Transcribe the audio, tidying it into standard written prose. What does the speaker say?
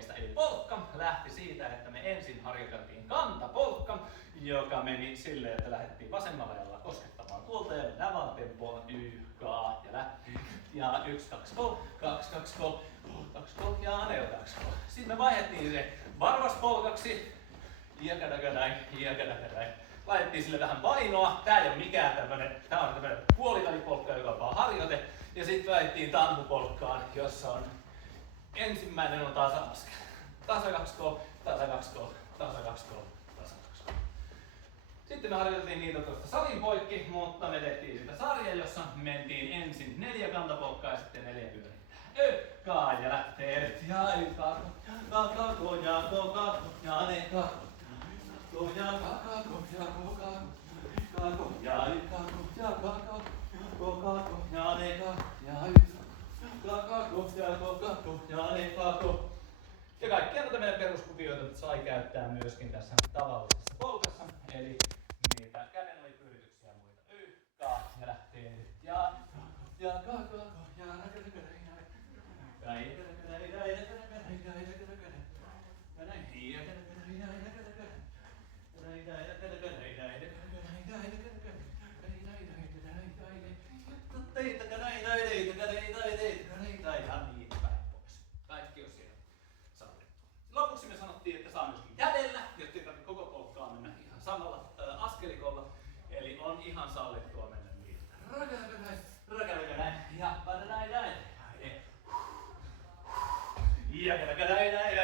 polkeista. Eli polkka lähti siitä, että me ensin harjoiteltiin kantapolkka, joka meni silleen, että lähdettiin vasemmalla jalalla koskettamaan tuolta ja navantempoon YK ja lähti. Ja 1, 2, 3, 2, 2, 3, 2, 3 ja aneo 2, 3. Sitten me vaihdettiin se varvaspolkaksi. Laitettiin sille vähän painoa. Tää ei ole mikään tää on tämmönen puolivälipolkka, joka on vaan harjoite. Ja sitten laitettiin tampupolkkaan, jossa on ensimmäinen on tasaaskel. Tasa 2 3, tasa 2 3, tasa 2 3, tasa 2 3. Sitten me harjoiteltiin niitä tuosta salin poikki, mutta me tehtiin sitä sarja, jossa mentiin ensin 4 kantapolkkaa ja sitten 4 pyörittää. Ökkaa ja lähtee nyt ja ykako ja kokako ja ne kako. Ja kakako ja kokako, kako ja ykako ja kakako, kokako ja ne kako ja ykako. Kakako ja kokako ja ne kako. Ja kaikkia noita meidän peruskuvioita sai käyttää myöskin tässä tavallisessa polkassa. Eli niitä kädenojipyörityksiä ja muita. Ykkaa ja lähtee nyt ja kakako ja ja niin päin pois. Kaikki on siellä sallittu. Lopuksi me sanottiin, että saa myöskin kädellä, jotta ei tarvitse koko polkkaa mennä ihan samalla askelikolla. Eli on ihan sallittua mennä niitä. Ja